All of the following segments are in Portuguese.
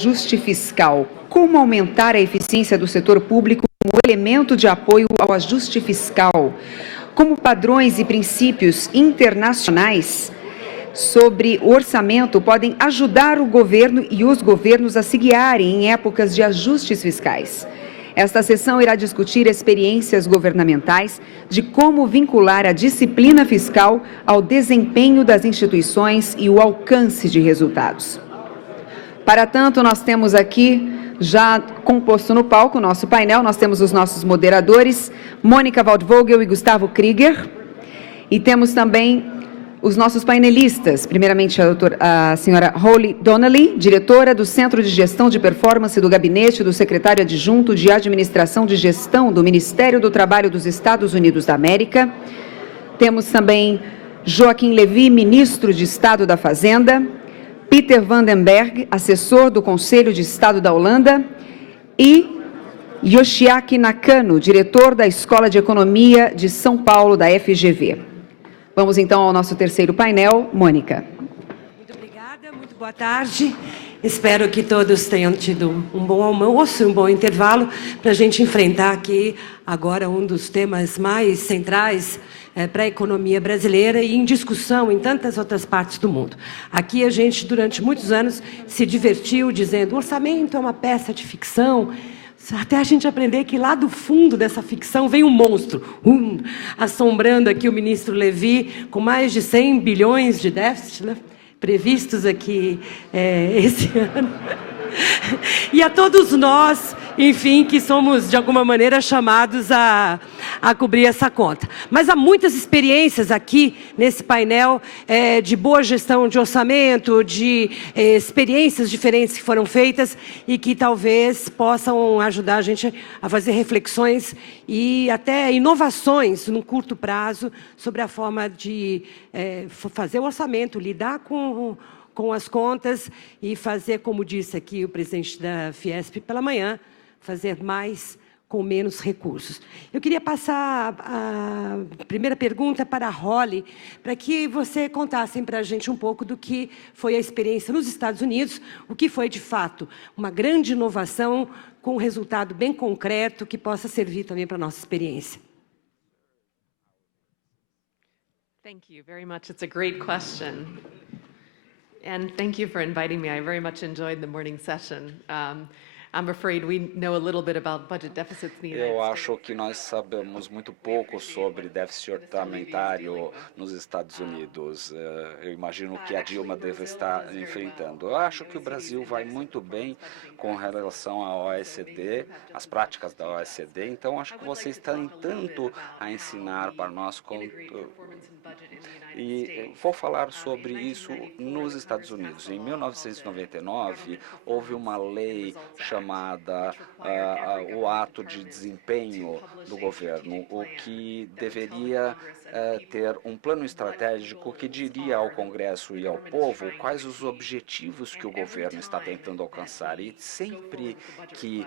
ajuste fiscal. Como aumentar a eficiência do setor público como elemento de apoio ao ajuste fiscal? Como padrões e princípios internacionais sobre o orçamento podem ajudar o governo e os governos a se guiarem em épocas de ajustes fiscais? Esta sessão irá discutir experiências governamentais de como vincular a disciplina fiscal ao desempenho das instituições e o alcance de resultados. Para tanto, nós temos aqui, já composto no palco, o nosso painel, nós temos os nossos moderadores, Mônica Waldvogel e Gustavo Krieger, e temos também os nossos painelistas, primeiramente a senhora Holly Donnelly, diretora do Centro de Gestão de Performance do Gabinete do Secretário Adjunto de Administração de Gestão do Ministério do Trabalho dos Estados Unidos da América. Temos também Joaquim Levy, ministro de Estado da Fazenda, Peter van den Berg, assessor do Conselho de Estado da Holanda, e Yoshiaki Nakano, diretor da Escola de Economia de São Paulo, da FGV. Vamos, então, ao nosso terceiro painel. Mônica. Muito obrigada, muito boa tarde. Espero que todos tenham tido um bom almoço e um bom intervalo para a gente enfrentar aqui agora um dos temas mais centrais para a economia brasileira e em discussão em tantas outras partes do mundo. Aqui a gente, durante muitos anos, se divertiu dizendo o orçamento é uma peça de ficção, até a gente aprender que lá do fundo dessa ficção vem um monstro, assombrando aqui o ministro Levy, com mais de 100 bilhões de déficit, né, previstos aqui esse ano. E a todos nós, enfim, que somos, de alguma maneira, chamados a cobrir essa conta. Mas há muitas experiências aqui, nesse painel, de boa gestão de orçamento, de experiências diferentes que foram feitas e que talvez possam ajudar a gente a fazer reflexões e até inovações, no curto prazo, sobre a forma de fazer o orçamento, lidar com as contas e fazer, como disse aqui o presidente da Fiesp pela manhã, fazer mais com menos recursos. Eu queria passar a primeira pergunta para a Holly, para que você contassem para a gente um pouco do que foi a experiência nos Estados Unidos, o que foi, de fato, uma grande inovação com um resultado bem concreto que possa servir também para a nossa experiência. Thank you very much. It's a great question. And thank you for inviting me. I very much enjoyed the morning session. I'm afraid we know a little bit about budget deficits in the United States. Eu acho que nós sabemos muito pouco sobre déficit orçamentário nos Estados Unidos. Eu imagino que a Dilma deve estar enfrentando. Eu acho que o Brasil vai muito bem com relação à OECD, as práticas da OECD. Então, acho que vocês têm tanto a ensinar para nós. E vou falar sobre isso nos Estados Unidos. Em 1999, houve uma lei chamada o Ato de Desempenho do Governo, o que deveria ter um plano estratégico que diria ao Congresso e ao povo quais os objetivos que o governo está tentando alcançar. E sempre que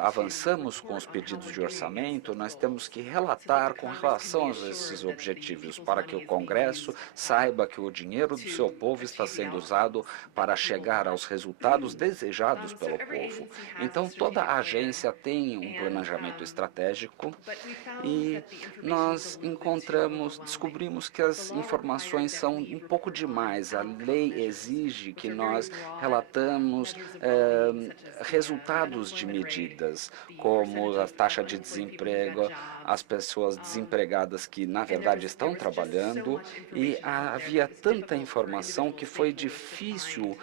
avançamos com os pedidos de orçamento, nós temos que relatar com relação a esses objetivos, para que o Congresso saiba que o dinheiro do seu povo está sendo usado para chegar aos resultados desejados pelo povo. Então, toda a agência tem um planejamento estratégico e nós descobrimos que as informações são um pouco demais. A lei exige que nós relatamos resultados de medidas, como a taxa de desemprego, as pessoas desempregadas que, na verdade, estão trabalhando, e havia tanta informação que foi difícil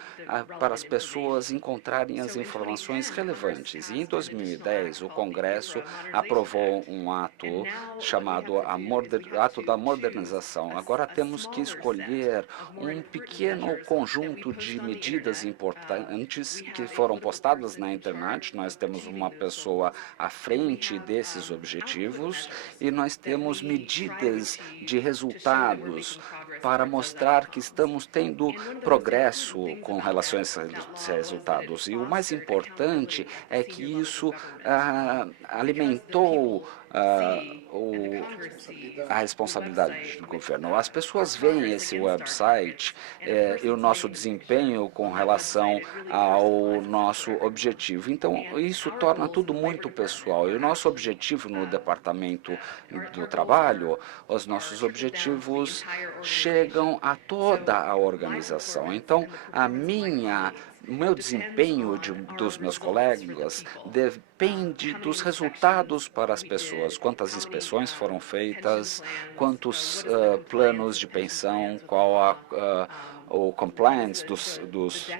para as pessoas encontrarem as informações relevantes. E em 2010, o Congresso aprovou um ato chamado Ato da Modernização. Agora temos que escolher um pequeno conjunto de medidas importantes que foram postadas na internet. Nós temos uma pessoa à frente desses objetivos e nós temos medidas de resultados para mostrar que estamos tendo progresso com relação a esses resultados. E o mais importante é que isso alimentou a responsabilidade do governo. As pessoas veem esse website e o nosso desempenho com relação ao nosso objetivo. Então, isso torna tudo muito pessoal. E o nosso objetivo no Departamento do Trabalho, os nossos objetivos chegam a toda a organização. Então, o meu desempenho dos meus colegas depende dos resultados para as pessoas, quantas inspeções foram feitas, quantos planos de pensão, qual o compliance dos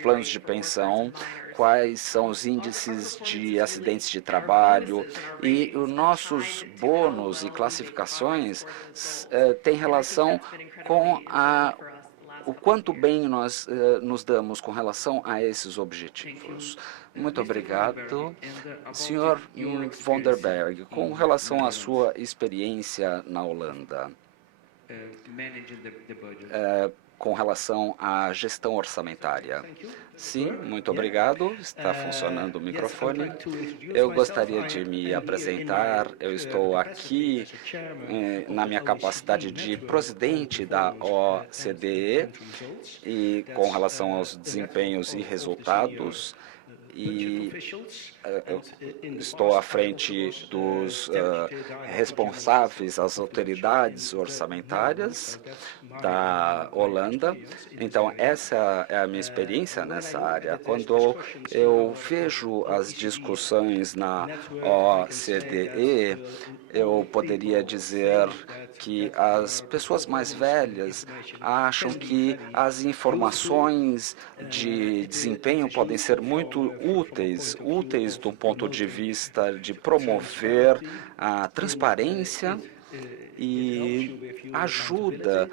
planos de pensão, quais são os índices de acidentes de trabalho, e os nossos bônus e classificações têm relação com o quanto bem nós nos damos com relação a esses objetivos. Muito obrigado. Senhor von der Berg, com relação à sua experiência na Holanda, com relação à gestão orçamentária. Sim, muito obrigado. Está funcionando o microfone. Eu gostaria de me apresentar. Eu estou aqui na minha capacidade de presidente da OCDE e com relação aos desempenhos e resultados. E estou à frente dos responsáveis, as autoridades orçamentárias da Holanda. Então, essa é a minha experiência nessa área. Quando eu vejo as discussões na OCDE, eu poderia dizer que as pessoas mais velhas acham que as informações de desempenho podem ser muito úteis do ponto de vista de promover a transparência e ajuda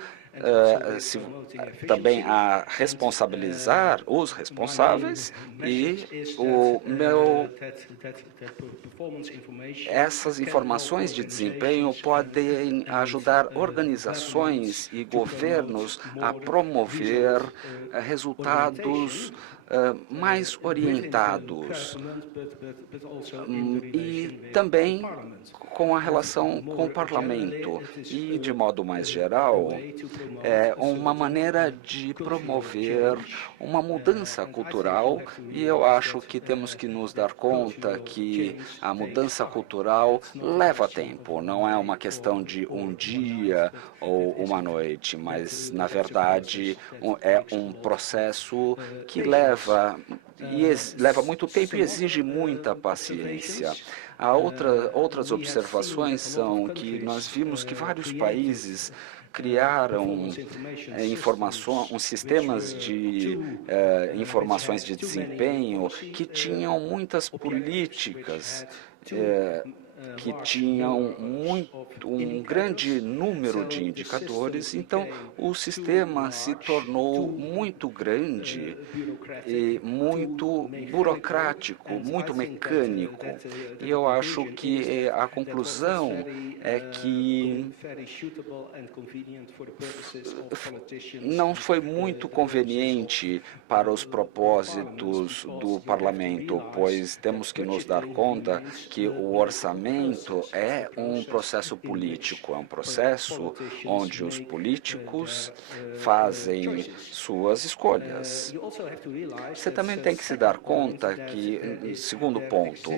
também a responsabilizar os responsáveis e essas informações de desempenho podem ajudar organizações e governos a promover resultados mais orientados e também com a relação com o parlamento e, de modo mais geral, é uma maneira de promover uma mudança cultural, e eu acho que temos que nos dar conta que a mudança cultural leva tempo, não é uma questão de um dia ou uma noite, mas, na verdade, é um processo que leva muito tempo e exige muita paciência. Outras observações são que nós vimos que vários países criaram sistemas de informações de desempenho que tinham muitas políticas que tinham um grande número de indicadores, então o sistema se tornou muito grande e muito burocrático, muito mecânico. E eu acho que a conclusão é que não foi muito conveniente para os propósitos do parlamento, pois temos que nos dar conta que o orçamento é um processo político, é um processo onde os políticos fazem suas escolhas. Você também tem que se dar conta que, segundo ponto,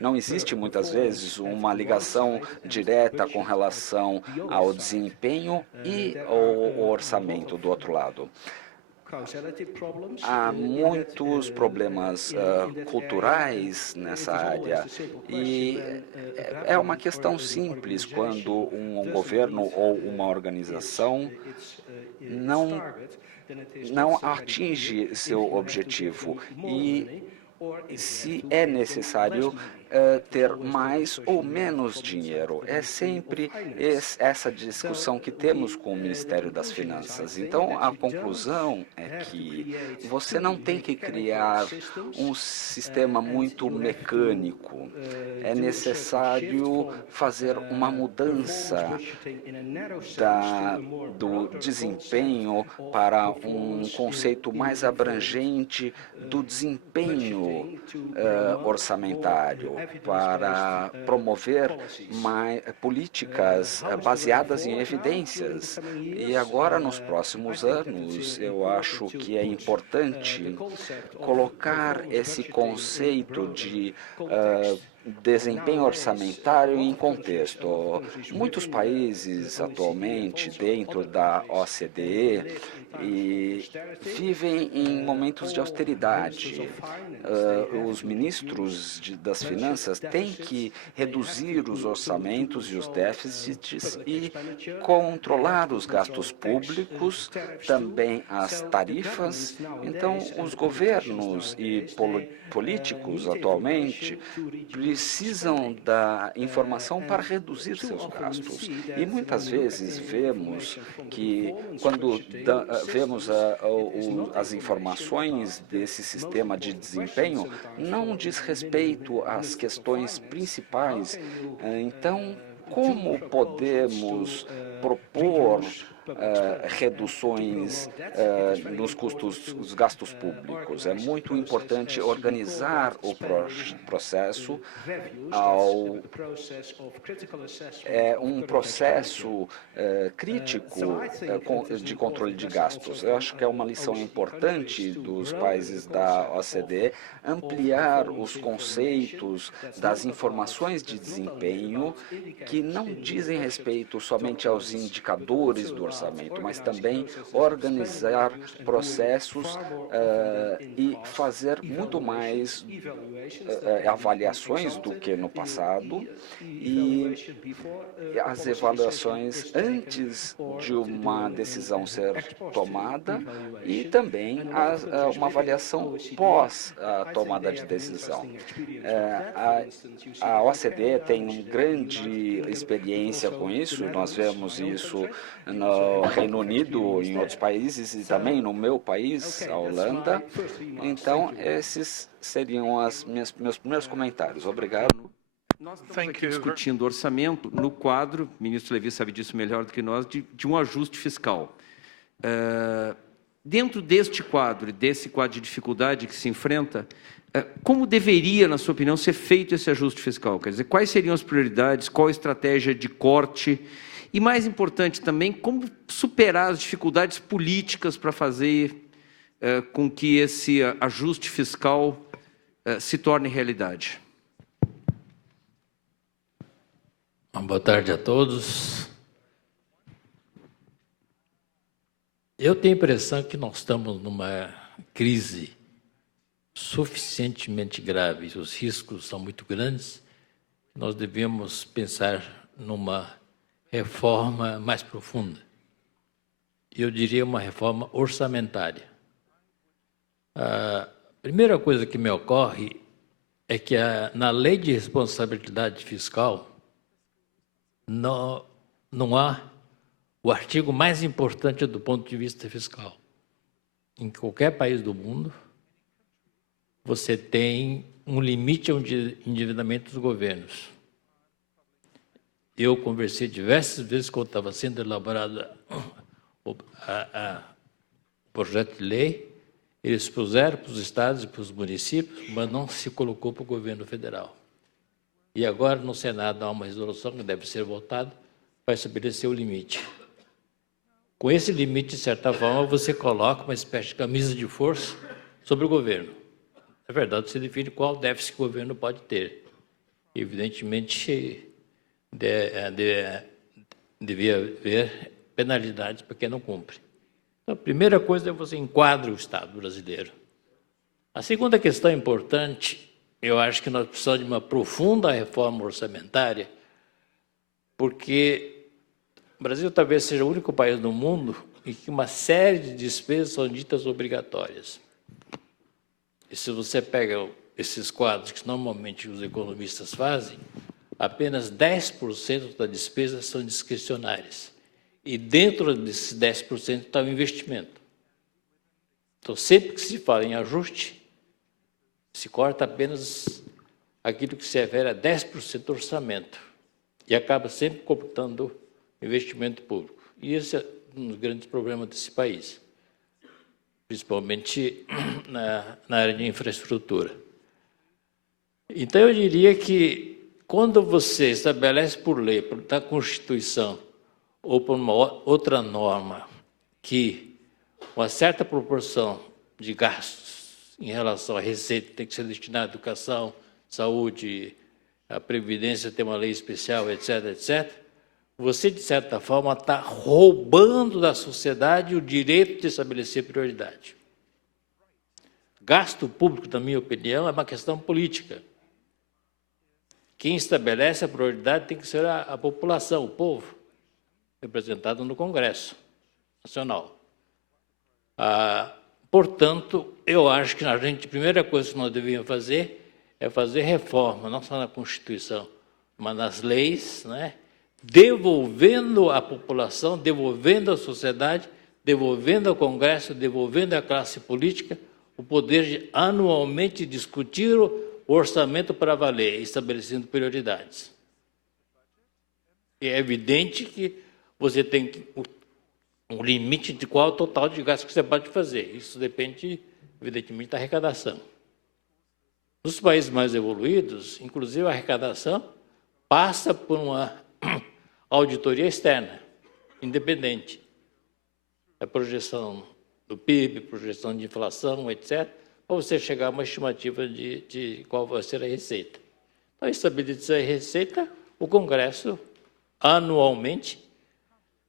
não existe muitas vezes uma ligação direta com relação ao desempenho e ao orçamento do outro lado. Há muitos problemas culturais nessa área e é uma questão simples quando um governo ou uma organização não atinge seu objetivo e se é necessário ter mais ou menos dinheiro. É sempre essa discussão que temos com o Ministério das Finanças. Então, a conclusão é que você não tem que criar um sistema muito mecânico. É necessário fazer uma mudança do desempenho para um conceito mais abrangente do desempenho desempenho orçamentário, para promover políticas baseadas em evidências. E agora, nos próximos anos, eu acho que é importante colocar esse conceito de desempenho orçamentário em contexto. Muitos países atualmente dentro da OCDE vivem em momentos de austeridade. Os ministros das finanças têm que reduzir os orçamentos e os déficits e controlar os gastos públicos, também as tarifas. Então, os governos e políticos atualmente precisam da informação para reduzir seus gastos. E muitas vezes vemos que, quando vemos as informações desse sistema de desempenho, não diz respeito às questões principais. Então, como podemos propor reduções nos custos, os gastos públicos? É muito importante organizar o processo é um processo crítico de controle de gastos. Eu acho que é uma lição importante dos países da OCDE ampliar os conceitos das informações de desempenho que não dizem respeito somente aos indicadores do orçamento, mas também organizar processos e fazer muito mais avaliações do que no passado, e as avaliações antes de uma decisão ser tomada e também uma avaliação pós a tomada de decisão. A OCDE tem uma grande experiência com isso, nós vemos isso no Reino Unido, em outros países e também no meu país, a Holanda. Então, esses seriam meus primeiros comentários. Obrigado. Nós estamos aqui discutindo orçamento no quadro, o ministro Levi sabe disso melhor do que nós, de um ajuste fiscal. Dentro deste quadro, desse quadro de dificuldade que se enfrenta, como deveria, na sua opinião, ser feito esse ajuste fiscal? Quer dizer, quais seriam as prioridades, qual a estratégia de corte? E, mais importante também, como superar as dificuldades políticas para fazer com que esse ajuste fiscal se torne realidade? Boa tarde a todos. Eu tenho a impressão que nós estamos numa crise suficientemente grave, os riscos são muito grandes, nós devemos pensar numa reforma mais profunda. Eu diria uma reforma orçamentária. A primeira coisa que me ocorre é que na lei de responsabilidade fiscal não há o artigo mais importante do ponto de vista fiscal. Em qualquer país do mundo, você tem um limite ao endividamento dos governos. Eu conversei diversas vezes quando estava sendo elaborado o projeto de lei, eles puseram para os estados e para os municípios, mas não se colocou para o governo federal. E agora, no Senado, há uma resolução que deve ser votada para estabelecer o limite. Com esse limite, de certa forma, você coloca uma espécie de camisa de força sobre o governo. Na verdade, você define qual déficit que o governo pode ter. Evidentemente, devia haver penalidades para quem não cumpre. Então, a primeira coisa é você enquadra o Estado brasileiro. A segunda questão importante, eu acho que nós precisamos de uma profunda reforma orçamentária, porque o Brasil talvez seja o único país no mundo em que uma série de despesas são ditas obrigatórias. E se você pega esses quadros que normalmente os economistas fazem, apenas 10% das despesas são discricionárias. E dentro desses 10% está o investimento. Então, sempre que se fala em ajuste, se corta apenas aquilo que se refere a 10% do orçamento e acaba sempre cortando investimento público. E esse é um dos grandes problemas desse país, principalmente na área de infraestrutura. Então, eu diria que, quando você estabelece por lei, da Constituição, ou por uma outra norma, que uma certa proporção de gastos em relação à receita tem que ser destinada à educação, saúde, à previdência, tem uma lei especial, etc., etc., você, de certa forma, está roubando da sociedade o direito de estabelecer prioridade. Gasto público, na minha opinião, é uma questão política. Quem estabelece a prioridade tem que ser a população, o povo, representado no Congresso Nacional. Portanto, eu acho que a primeira coisa que nós devíamos fazer é fazer reforma, não só na Constituição, mas nas leis, né? Devolvendo à população, devolvendo à sociedade, devolvendo ao Congresso, devolvendo à classe política o poder de anualmente discutir o orçamento para valer, estabelecendo prioridades. E é evidente que você tem um limite de qual é o total de gasto que você pode fazer. Isso depende, evidentemente, da arrecadação. Nos países mais evoluídos, inclusive a arrecadação passa por uma auditoria externa, independente. A projeção do PIB, projeção de inflação, etc., para você chegar a uma estimativa de qual vai ser a receita. Então, estabelecer a receita, o Congresso, anualmente,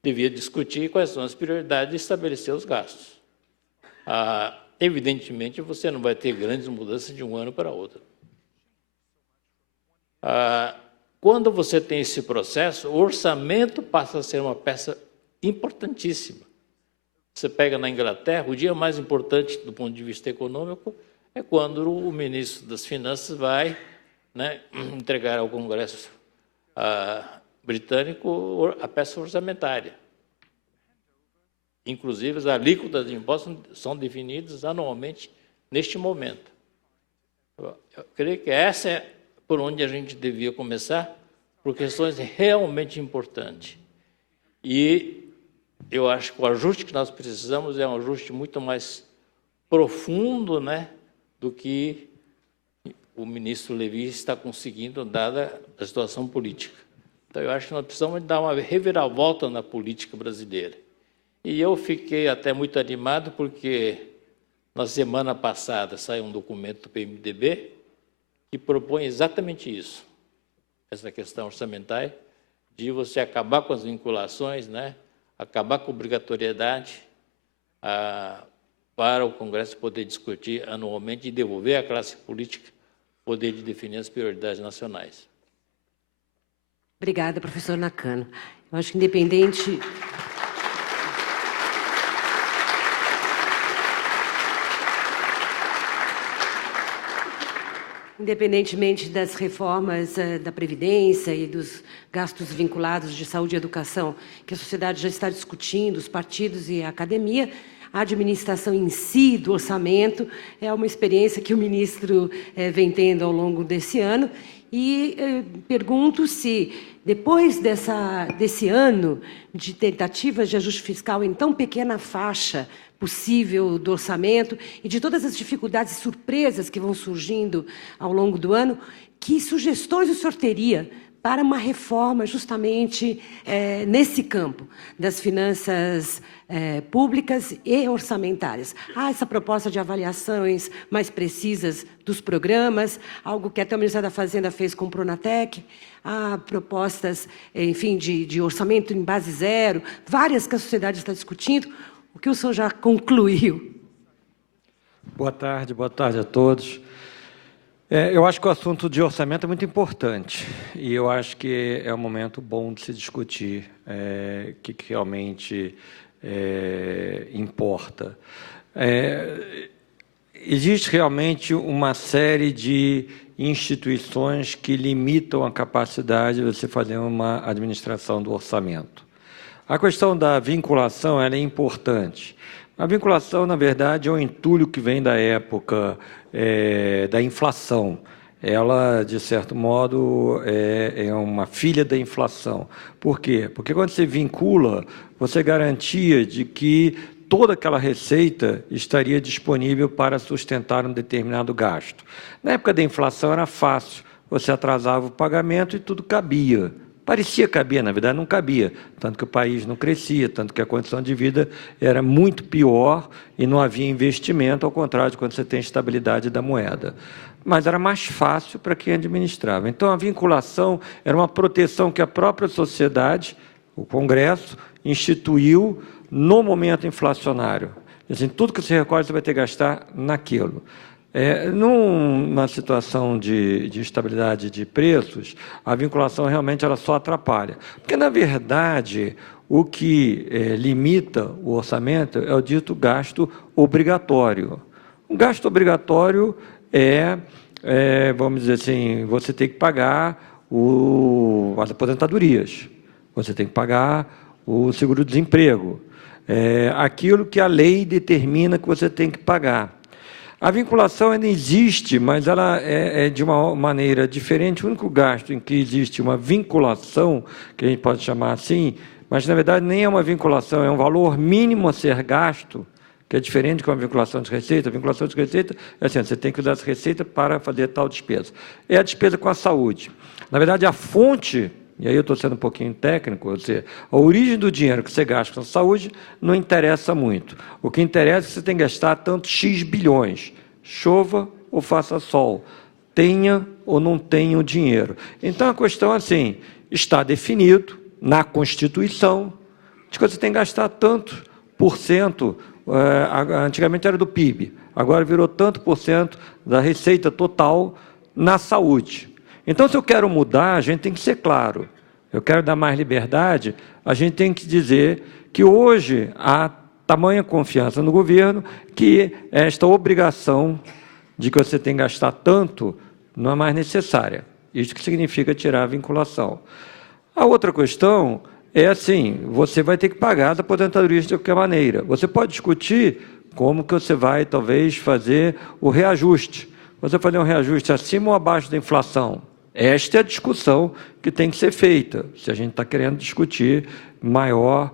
devia discutir quais são as prioridades e estabelecer os gastos. Evidentemente, você não vai ter grandes mudanças de um ano para outro. Quando você tem esse processo, o orçamento passa a ser uma peça importantíssima. Você pega na Inglaterra, o dia mais importante do ponto de vista econômico é quando o ministro das Finanças vai, né, entregar ao Congresso britânico a peça orçamentária. Inclusive, as alíquotas de impostos são definidas anualmente neste momento. Eu creio que essa é por onde a gente devia começar, por questões realmente importantes. E eu acho que o ajuste que nós precisamos é um ajuste muito mais profundo, né, do que o ministro Levi está conseguindo, dada a situação política. Então, eu acho que nós precisamos dar uma reviravolta na política brasileira. E eu fiquei até muito animado, porque na semana passada saiu um documento do PMDB que propõe exatamente isso, essa questão orçamentária, de você acabar com as vinculações, né, acabar com a obrigatoriedade para o Congresso poder discutir anualmente e devolver à classe política o poder de definir as prioridades nacionais. Obrigada, professor Nakano. Eu acho que independentemente das reformas da Previdência e dos gastos vinculados de saúde e educação, que a sociedade já está discutindo, os partidos e a academia, a administração em si do orçamento é uma experiência que o ministro vem tendo ao longo desse ano. E pergunto se, depois desse ano de tentativas de ajuste fiscal em tão pequena faixa possível do orçamento e de todas as dificuldades e surpresas que vão surgindo ao longo do ano, que sugestões o senhor teria para uma reforma justamente nesse campo das finanças públicas e orçamentárias? Há essa proposta de avaliações mais precisas dos programas, algo que até o Ministério da Fazenda fez com o Pronatec, há propostas, enfim, de orçamento em base zero, várias que a sociedade está discutindo. O que o senhor já concluiu? Boa tarde a todos. Eu acho que o assunto de orçamento é muito importante e eu acho que é um momento bom de se discutir o que realmente importa. Existe realmente uma série de instituições que limitam a capacidade de você fazer uma administração do orçamento. A questão da vinculação ela é importante. A vinculação, na verdade, é um entulho que vem da época da inflação. Ela, de certo modo, é uma filha da inflação. Por quê? Porque quando você vincula, você garantia de que toda aquela receita estaria disponível para sustentar um determinado gasto. Na época da inflação era fácil, você atrasava o pagamento e tudo cabia. Parecia cabia, na verdade não cabia, tanto que o país não crescia, tanto que a condição de vida era muito pior e não havia investimento, ao contrário de quando você tem estabilidade da moeda. Mas era mais fácil para quem administrava. Então, a vinculação era uma proteção que a própria sociedade, o Congresso, instituiu no momento inflacionário. Assim, tudo que você recolhe, você vai ter que gastar naquilo. Numa situação de estabilidade de preços, a vinculação realmente ela só atrapalha. Porque, na verdade, o que limita o orçamento é o dito gasto obrigatório. O gasto obrigatório vamos dizer assim, você tem que pagar as aposentadorias, você tem que pagar o seguro-desemprego, aquilo que a lei determina que você tem que pagar. A vinculação ainda existe, mas ela é de uma maneira diferente. O único gasto em que existe uma vinculação, que a gente pode chamar assim, mas, na verdade, nem é uma vinculação, é um valor mínimo a ser gasto, que é diferente de uma vinculação de receita. A vinculação de receita é assim, você tem que usar essa receita para fazer tal despesa. É a despesa com a saúde. Na verdade, a fonte, e aí eu estou sendo um pouquinho técnico, ou seja, a origem do dinheiro que você gasta com a saúde não interessa muito. O que interessa é que você tem que gastar tanto X bilhões, chova ou faça sol, tenha ou não tenha o dinheiro. Então, a questão é assim, está definido na Constituição de que você tem que gastar tanto por cento. Antigamente era do PIB, agora virou tanto por cento da receita total na saúde. Então, se eu quero mudar, a gente tem que ser claro. Eu quero dar mais liberdade, a gente tem que dizer que hoje há tamanha confiança no governo que esta obrigação de que você tem que gastar tanto não é mais necessária. Isso que significa tirar a vinculação. A outra questão é assim, você vai ter que pagar as aposentadorias de qualquer maneira. Você pode discutir como que você vai, talvez, fazer o reajuste. Você fazer um reajuste acima ou abaixo da inflação. Esta é a discussão que tem que ser feita, se a gente está querendo discutir maior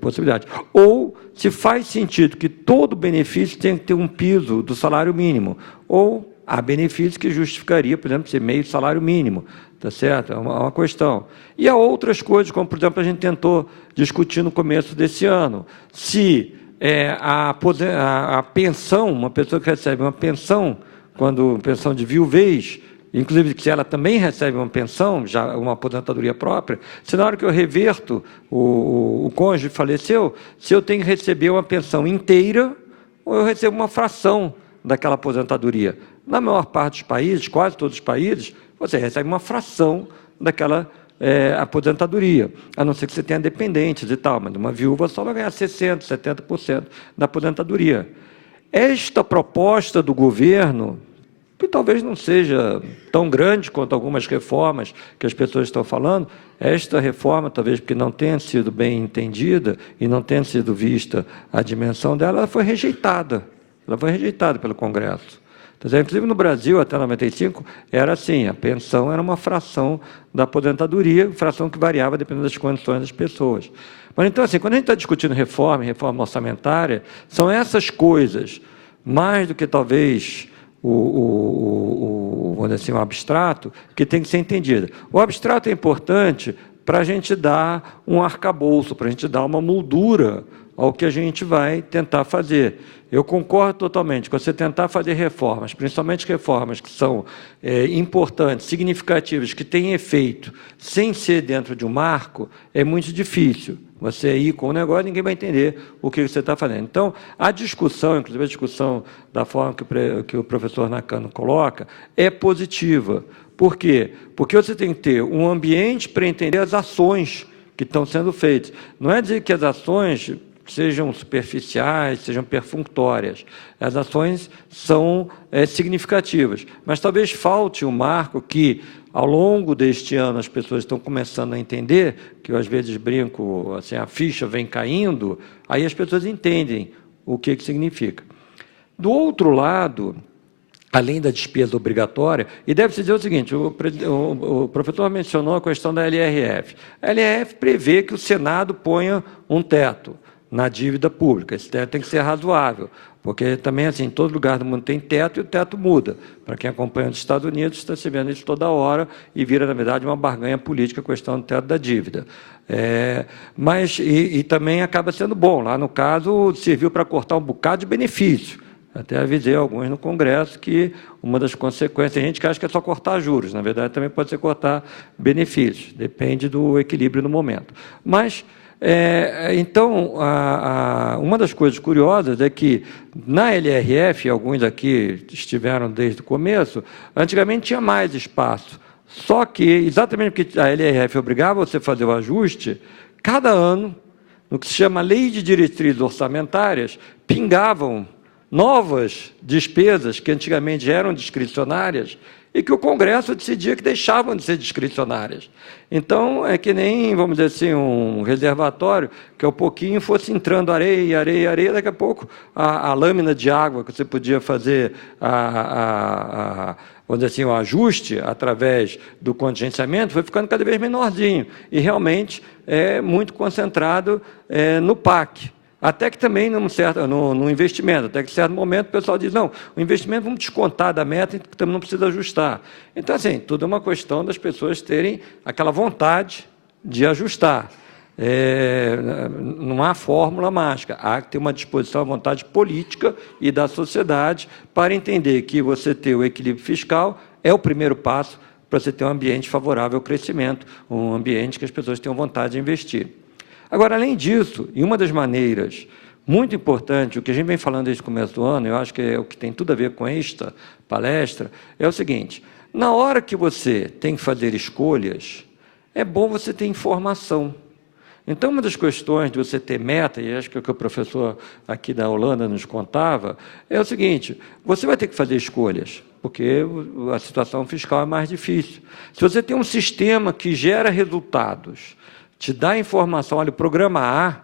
possibilidade. Ou se faz sentido que todo benefício tem que ter um piso do salário mínimo, ou há benefícios que justificaria, por exemplo, ser meio salário mínimo. Tá certo? É uma questão. E há outras coisas, como, por exemplo, a gente tentou discutir no começo desse ano. Se a pensão, uma pessoa que recebe uma pensão, quando pensão de viuvez, inclusive se ela também recebe uma pensão, já uma aposentadoria própria, se na hora que eu reverto, o cônjuge faleceu, se eu tenho que receber uma pensão inteira, ou eu recebo uma fração daquela aposentadoria. Na maior parte dos países, quase todos os países, você recebe uma fração daquela aposentadoria, a não ser que você tenha dependentes e tal, mas uma viúva só vai ganhar 60%, 70% da aposentadoria. Esta proposta do governo, que talvez não seja tão grande quanto algumas reformas que as pessoas estão falando, esta reforma, talvez porque não tenha sido bem entendida e não tenha sido vista a dimensão dela, ela foi rejeitada pelo Congresso. Inclusive, no Brasil, até 95, era assim, a pensão era uma fração da aposentadoria, fração que variava dependendo das condições das pessoas. Mas, então, assim, quando a gente está discutindo reforma orçamentária, são essas coisas, mais do que talvez vamos dizer assim, o abstrato, que tem que ser entendida. O abstrato é importante para a gente dar um arcabouço, para a gente dar uma moldura ao que a gente vai tentar fazer. Eu concordo totalmente com você tentar fazer reformas, principalmente reformas que são importantes, significativas, que têm efeito, sem ser dentro de um marco, é muito difícil. Você ir com o negócio, ninguém vai entender o que você está fazendo. Então, a discussão, inclusive a discussão da forma que o professor Nakano coloca, é positiva. Por quê? Porque você tem que ter um ambiente para entender as ações que estão sendo feitas. Não é dizer que as ações sejam superficiais, sejam perfunctórias. As ações são significativas, mas talvez falte um marco que, ao longo deste ano, as pessoas estão começando a entender, que eu às vezes brinco, assim, a ficha vem caindo, aí as pessoas entendem o que significa. Do outro lado, além da despesa obrigatória, e deve-se dizer o seguinte, o professor mencionou a questão da LRF. A LRF prevê que o Senado ponha um teto. na dívida pública. Esse teto tem que ser razoável, porque também, assim, em todo lugar do mundo tem teto e o teto muda. Para quem acompanha os Estados Unidos, está se vendo isso toda hora e vira, na verdade, uma barganha política a questão do teto da dívida. Mas também acaba sendo bom. Lá, no caso, serviu para cortar um bocado de benefício. Até avisei alguns no Congresso que uma das consequências, tem gente que acha que é só cortar juros, na verdade também pode ser cortar benefícios, depende do equilíbrio no momento. Mas, então, uma das coisas curiosas é que na LRF, alguns aqui estiveram desde o começo, antigamente tinha mais espaço, só que, exatamente porque a LRF obrigava você a fazer o ajuste, cada ano, no que se chama Lei de Diretrizes Orçamentárias, pingavam novas despesas que antigamente eram discricionárias e que o Congresso decidia que deixavam de ser discricionárias. Então, é que nem, vamos dizer assim, um reservatório, que ao pouquinho fosse entrando areia, areia, areia, daqui a pouco a lâmina de água que você podia fazer, vamos dizer assim, o ajuste através do contingenciamento foi ficando cada vez menorzinho e realmente é muito concentrado no PAC. Até que também no investimento, até que em certo momento o pessoal diz, não, o investimento vamos descontar da meta, então também não precisa ajustar. Então, assim, tudo é uma questão das pessoas terem aquela vontade de ajustar. Não há fórmula mágica, há que ter uma disposição, uma vontade política e da sociedade para entender que você ter o equilíbrio fiscal é o primeiro passo para você ter um ambiente favorável ao crescimento, um ambiente que as pessoas tenham vontade de investir. Agora, além disso, e uma das maneiras muito importantes, o que a gente vem falando desde o começo do ano, eu acho que é o que tem tudo a ver com esta palestra, é o seguinte, na hora que você tem que fazer escolhas, é bom você ter informação. Então, uma das questões de você ter meta, e acho que é o que o professor aqui da Holanda nos contava, é o seguinte, você vai ter que fazer escolhas, porque a situação fiscal é mais difícil. Se você tem um sistema que gera resultados, te dá informação, olha, o programa A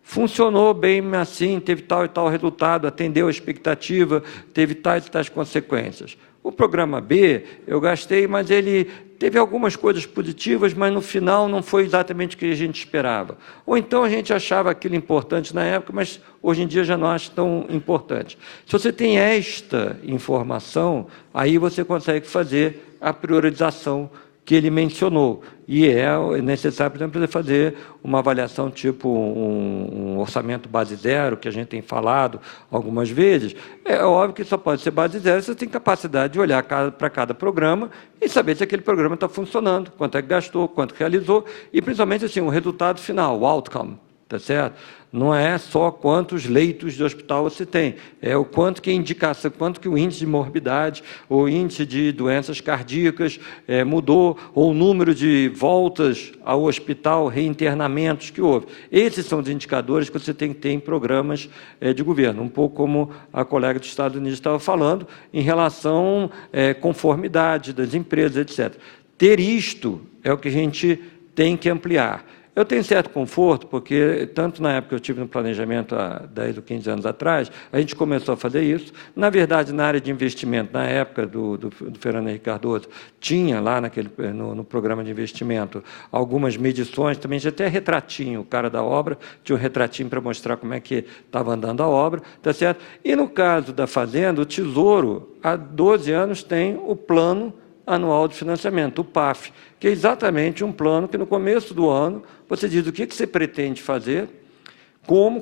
funcionou bem assim, teve tal e tal resultado, atendeu a expectativa, teve tais e tais consequências. O programa B, eu gastei, mas ele teve algumas coisas positivas, mas no final não foi exatamente o que a gente esperava. Ou então a gente achava aquilo importante na época, mas hoje em dia já não acha tão importante. Se você tem esta informação, aí você consegue fazer a priorização que ele mencionou. E é necessário, por exemplo, fazer uma avaliação tipo um orçamento base zero, que a gente tem falado algumas vezes. É óbvio que só pode ser base zero, você tem capacidade de olhar para cada programa e saber se aquele programa está funcionando, quanto é que gastou, quanto realizou, e principalmente assim, o resultado final, o outcome, tá certo? Não é só quantos leitos de hospital você tem, é o quanto que indicação, quanto que o índice de morbidade, o índice de doenças cardíacas mudou, ou o número de voltas ao hospital, reinternamentos que houve. Esses são os indicadores que você tem que ter em programas de governo, um pouco como a colega dos Estados Unidos estava falando, em relação à conformidade das empresas, etc. Ter isto é o que a gente tem que ampliar. Eu tenho certo conforto, porque tanto na época que eu estive no planejamento, há 10 ou 15 anos atrás, a gente começou a fazer isso. Na verdade, na área de investimento, na época do Fernando Henrique Cardoso, tinha lá no programa de investimento algumas medições, também tinha até retratinho, o cara da obra tinha um retratinho para mostrar como é que estava andando a obra, tá certo? E no caso da Fazenda, o Tesouro, há 12 anos, tem o Plano Anual de Financiamento, o PAF, que é exatamente um plano que no começo do ano você diz o que você pretende fazer,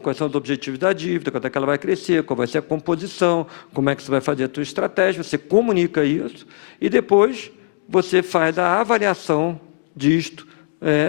quais são os objetivos da dívida, quanto é que ela vai crescer, qual vai ser a composição, como é que você vai fazer a sua estratégia, você comunica isso e depois você faz a avaliação disto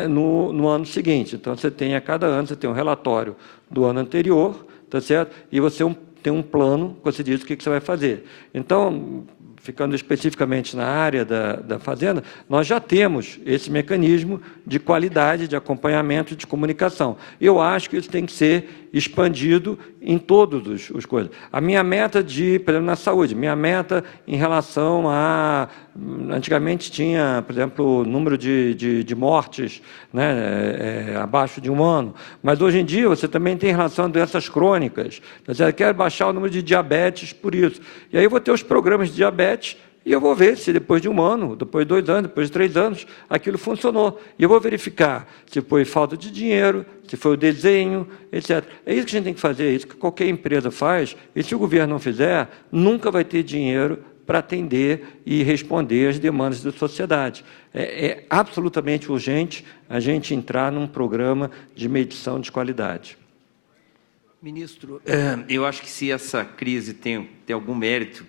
no ano seguinte. Então, você tem a cada ano, você tem um relatório do ano anterior, tá certo? E você tem um plano que você diz o que você vai fazer. Então, ficando especificamente na área da Fazenda, nós já temos esse mecanismo de qualidade, de acompanhamento, de comunicação. Eu acho que isso tem que ser expandido em todos os coisas. A minha meta por exemplo, na saúde, minha meta em relação a... Antigamente tinha, por exemplo, o número de mortes, né, abaixo de 1 ano, mas hoje em dia você também tem em relação a doenças crônicas. Você quer baixar o número de diabetes por isso. E aí eu vou ter os programas de diabetes E eu vou ver se depois de 1 ano, depois de 2 anos, depois de 3 anos, aquilo funcionou. E eu vou verificar se foi falta de dinheiro, se foi o desenho, etc. É isso que a gente tem que fazer, é isso que qualquer empresa faz, e se o governo não fizer, nunca vai ter dinheiro para atender e responder às demandas da sociedade. É absolutamente urgente a gente entrar num programa de medição de qualidade. Ministro, eu acho que se essa crise tem algum mérito,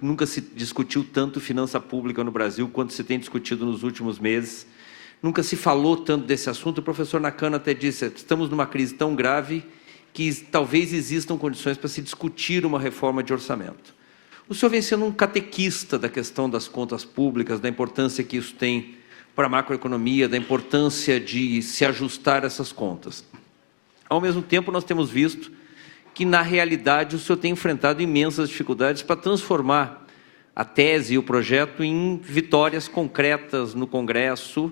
nunca se discutiu tanto finança pública no Brasil quanto se tem discutido nos últimos meses. Nunca se falou tanto desse assunto. O professor Nakano até disse, estamos numa crise tão grave que talvez existam condições para se discutir uma reforma de orçamento. O senhor vem sendo um catequista da questão das contas públicas, da importância que isso tem para a macroeconomia, da importância de se ajustar essas contas. Ao mesmo tempo, nós temos visto que, na realidade, o senhor tem enfrentado imensas dificuldades para transformar a tese e o projeto em vitórias concretas no Congresso,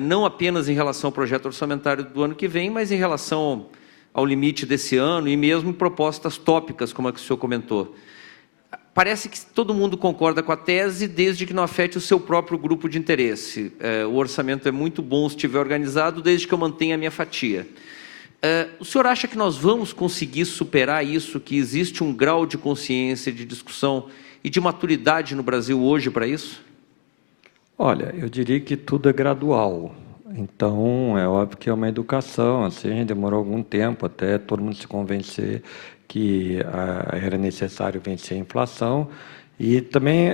não apenas em relação ao projeto orçamentário do ano que vem, mas em relação ao limite desse ano e mesmo em propostas tópicas, como a que o senhor comentou. Parece que todo mundo concorda com a tese, desde que não afete o seu próprio grupo de interesse. O orçamento é muito bom se estiver organizado, desde que eu mantenha a minha fatia. O senhor acha que nós vamos conseguir superar isso, que existe um grau de consciência, de discussão e de maturidade no Brasil hoje para isso? Olha, eu diria que tudo é gradual. Então, é óbvio que é uma educação, assim, demorou algum tempo até todo mundo se convencer que era necessário vencer a inflação e também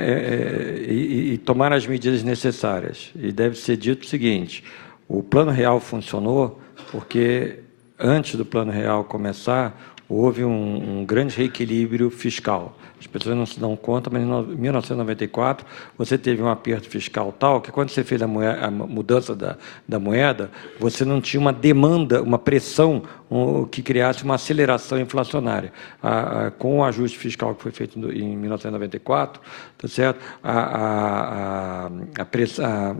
tomar as medidas necessárias. E deve ser dito o seguinte, o Plano Real funcionou porque, antes do Plano Real começar, houve um grande reequilíbrio fiscal. As pessoas não se dão conta, mas em 1994 você teve um aperto fiscal tal que, quando você fez a mudança da moeda, você não tinha uma demanda, uma pressão que criasse uma aceleração inflacionária. Com o ajuste fiscal que foi feito em 1994, tá certo?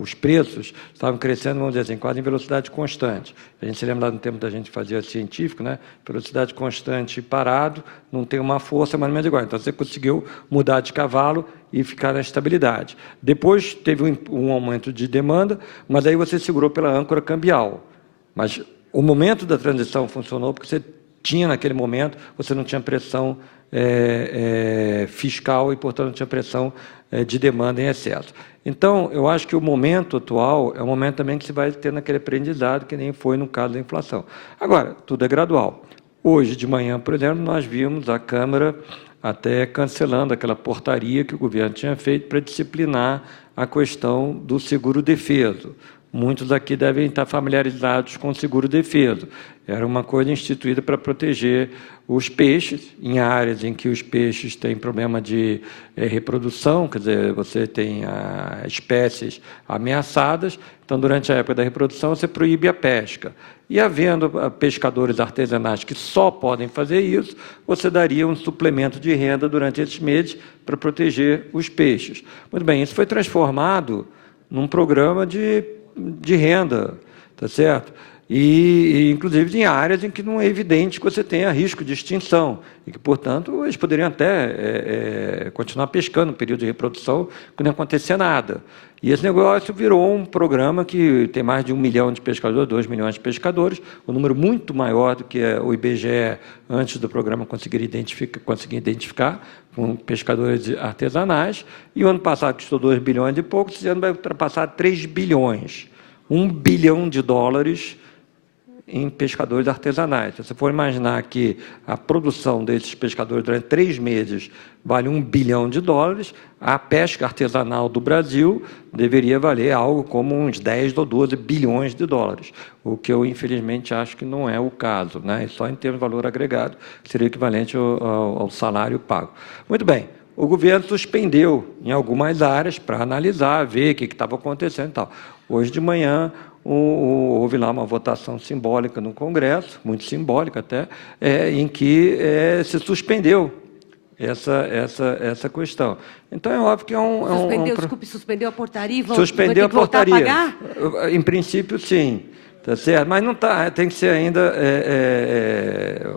Os preços estavam crescendo, vamos dizer assim, quase em velocidade constante. A gente se lembra lá no tempo da gente fazia científico, né? Velocidade constante parado, não tem uma força mais ou menos igual. Então, você conseguiu mudar de cavalo e ficar na estabilidade. Depois, teve um aumento de demanda, mas aí você segurou pela âncora cambial. Mas o momento da transição funcionou porque você tinha, naquele momento, você não tinha pressão fiscal e, portanto, não tinha pressão de demanda em excesso. Então, eu acho que o momento atual é um momento também que se vai ter naquele aprendizado, que nem foi no caso da inflação. Agora, tudo é gradual. Hoje de manhã, por exemplo, nós vimos a Câmara até cancelando aquela portaria que o governo tinha feito para disciplinar a questão do seguro-defeso. Muitos aqui devem estar familiarizados com o seguro-defeso. Era uma coisa instituída para proteger os peixes, em áreas em que os peixes têm problema de reprodução, quer dizer, você tem espécies ameaçadas, então, durante a época da reprodução, você proíbe a pesca. E, havendo pescadores artesanais que só podem fazer isso, você daria um suplemento de renda durante esses meses para proteger os peixes. Muito bem, isso foi transformado num programa de renda, tá certo? E, inclusive, em áreas em que não é evidente que você tenha risco de extinção e que, portanto, eles poderiam até continuar pescando no período de reprodução, que não acontecia nada. E esse negócio virou um programa que tem mais de 1 milhão de pescadores, 2 milhões de pescadores, um número muito maior do que o IBGE, antes do programa, conseguir identificar com pescadores artesanais. E o ano passado custou 2 bilhões e pouco, esse ano vai ultrapassar 3 bilhões. 1 bilhão de dólares em pescadores artesanais. Se você for imaginar que a produção desses pescadores durante 3 meses vale 1 bilhão de dólares, a pesca artesanal do Brasil deveria valer algo como uns 10 ou 12 bilhões de dólares, o que eu, infelizmente, acho que não é o caso, né? Só em termos de valor agregado, seria equivalente ao salário pago. Muito bem. O governo suspendeu em algumas áreas para analisar, ver o que estava acontecendo e tal. Hoje de manhã, houve lá uma votação simbólica no Congresso, muito simbólica até, em que se suspendeu essa questão. Então, é óbvio que Suspendeu a portaria e suspendeu vai ter que voltar a pagar? Em princípio, sim. Tá certo? Mas não tá, tem que ser ainda,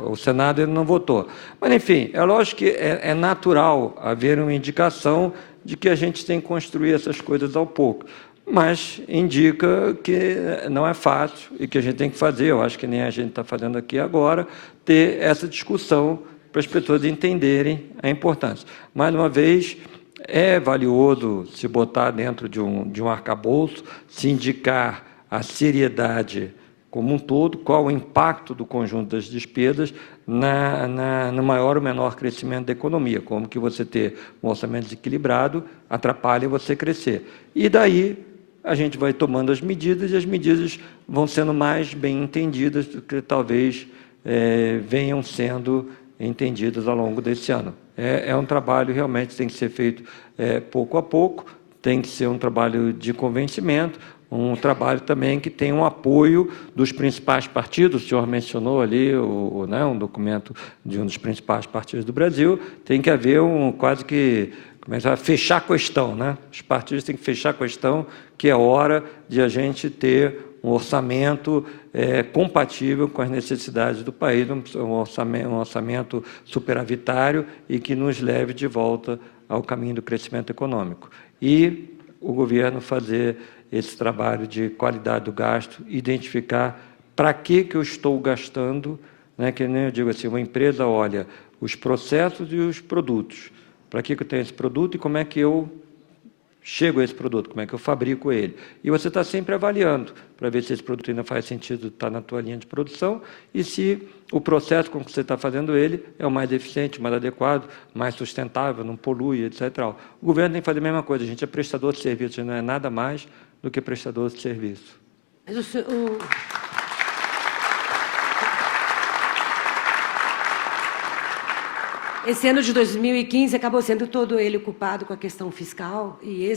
o Senado ele não votou. Mas, enfim, é lógico que é natural haver uma indicação de que a gente tem que construir essas coisas ao pouco. Mas indica que não é fácil e que a gente tem que fazer, eu acho que nem a gente está fazendo aqui agora, ter essa discussão para as pessoas entenderem a importância. Mais uma vez, é valioso se botar dentro de um arcabouço, se indicar a seriedade como um todo, qual o impacto do conjunto das despesas no maior ou menor crescimento da economia, como que você ter um orçamento desequilibrado atrapalha você crescer. E daí a gente vai tomando as medidas, e as medidas vão sendo mais bem entendidas do que talvez venham sendo entendidas ao longo desse ano. É um trabalho realmente tem que ser feito pouco a pouco, tem que ser um trabalho de convencimento, um trabalho também que tem um apoio dos principais partidos. O senhor mencionou ali um documento de um dos principais partidos do Brasil. Tem que haver quase que começar a fechar a questão, né? Os partidos têm que fechar a questão, que é hora de a gente ter um orçamento compatível com as necessidades do país, um orçamento superavitário e que nos leve de volta ao caminho do crescimento econômico. E o governo fazer esse trabalho de qualidade do gasto, identificar para que eu estou gastando, né? Que nem eu digo assim, uma empresa olha os processos e os produtos, para que eu tenho esse produto e como é que eu chego a esse produto, como é que eu fabrico ele. E você está sempre avaliando para ver se esse produto ainda faz sentido estar na tua linha de produção e se o processo com que você está fazendo ele é o mais eficiente, mais adequado, mais sustentável, não polui, etc. O governo tem que fazer a mesma coisa. A gente é prestador de serviço, não é nada mais do que prestador de serviço. Mas esse ano de 2015 acabou sendo todo ele ocupado com a questão fiscal e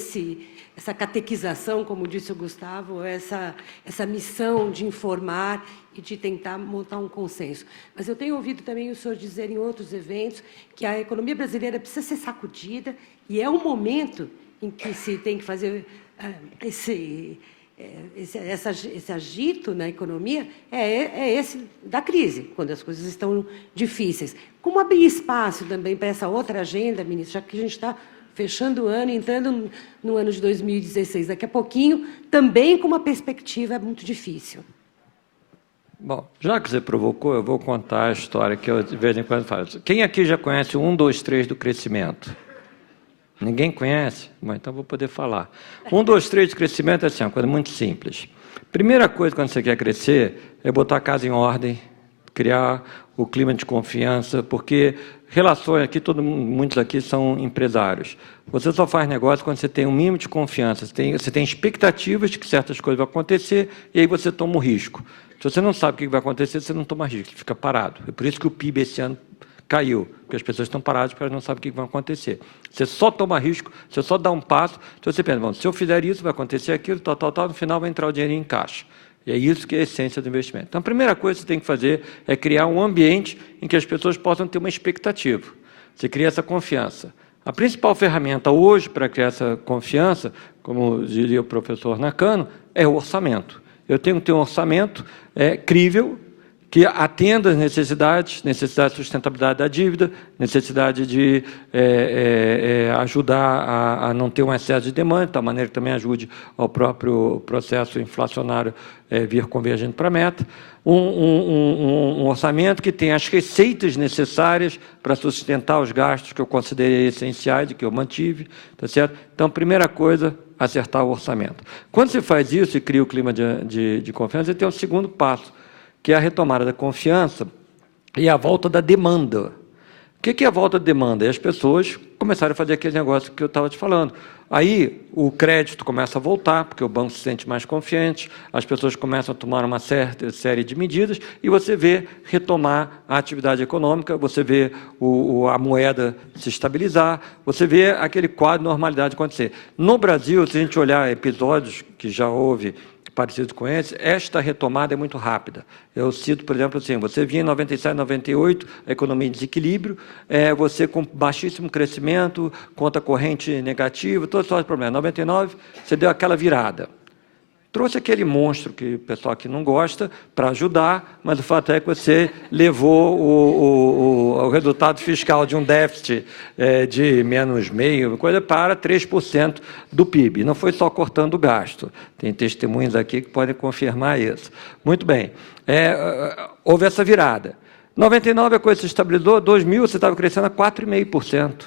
essa catequização, como disse o Gustavo, essa missão de informar e de tentar montar um consenso. Mas eu tenho ouvido também o senhor dizer em outros eventos que a economia brasileira precisa ser sacudida e é um momento em que se tem que fazer esse agito na economia é esse da crise, quando as coisas estão difíceis. Como abrir espaço também para essa outra agenda, ministro, já que a gente está fechando o ano, entrando no ano de 2016, daqui a pouquinho, também com uma perspectiva muito difícil. Bom, já que você provocou, eu vou contar a história que eu de vez em quando faço. Quem aqui já conhece o 1, 2, 3 do crescimento? Ninguém conhece? Bom, então vou poder falar. 1, 2, 3 de crescimento é assim, uma coisa muito simples. Primeira coisa quando você quer crescer é botar a casa em ordem, criar o clima de confiança, porque relações aqui, muitos aqui são empresários. Você só faz negócio quando você tem um mínimo de confiança, você tem expectativas de que certas coisas vão acontecer e aí você toma o risco. Se você não sabe o que vai acontecer, você não toma risco, você fica parado. É por isso que o PIB esse ano caiu, porque as pessoas estão paradas porque elas não sabem o que vai acontecer. Você só toma risco, você só dá um passo, se você pensa, bom, se eu fizer isso, vai acontecer aquilo, tal, no final vai entrar o dinheiro em caixa. E é isso que é a essência do investimento. Então, a primeira coisa que você tem que fazer é criar um ambiente em que as pessoas possam ter uma expectativa. Você cria essa confiança. A principal ferramenta hoje para criar essa confiança, como diria o professor Nakano, é o orçamento. Eu tenho que ter um orçamento crível, que atenda às necessidades de sustentabilidade da dívida, necessidade de ajudar a não ter um excesso de demanda, de tal maneira que também ajude ao próprio processo inflacionário vir convergendo para a meta. Um orçamento que tenha as receitas necessárias para sustentar os gastos que eu considerei essenciais e que eu mantive, tá certo? Então, primeira coisa, acertar o orçamento. Quando você faz isso e cria o clima de confiança, você tem um segundo passo, que é a retomada da confiança e a volta da demanda. O que é a volta da demanda? É as pessoas começaram a fazer aquele negócio que eu estava te falando. Aí o crédito começa a voltar, porque o banco se sente mais confiante, as pessoas começam a tomar uma certa série de medidas e você vê retomar a atividade econômica, você vê a moeda se estabilizar, você vê aquele quadro de normalidade acontecer. No Brasil, se a gente olhar episódios que já houve parecidos com esse, esta retomada é muito rápida. Eu cito, por exemplo, assim, você vinha em 97, 98, a economia em desequilíbrio, você com baixíssimo crescimento, conta corrente negativa, todos os problemas. Em 99, você deu aquela virada. Trouxe aquele monstro que o pessoal aqui não gosta para ajudar, mas o fato é que você levou resultado fiscal de um déficit de menos meio, coisa para 3% do PIB. Não foi só cortando o gasto. Tem testemunhos aqui que podem confirmar isso. Muito bem. Houve essa virada. 99 a coisa se estabilizou, 2000 você estava crescendo a 4,5%.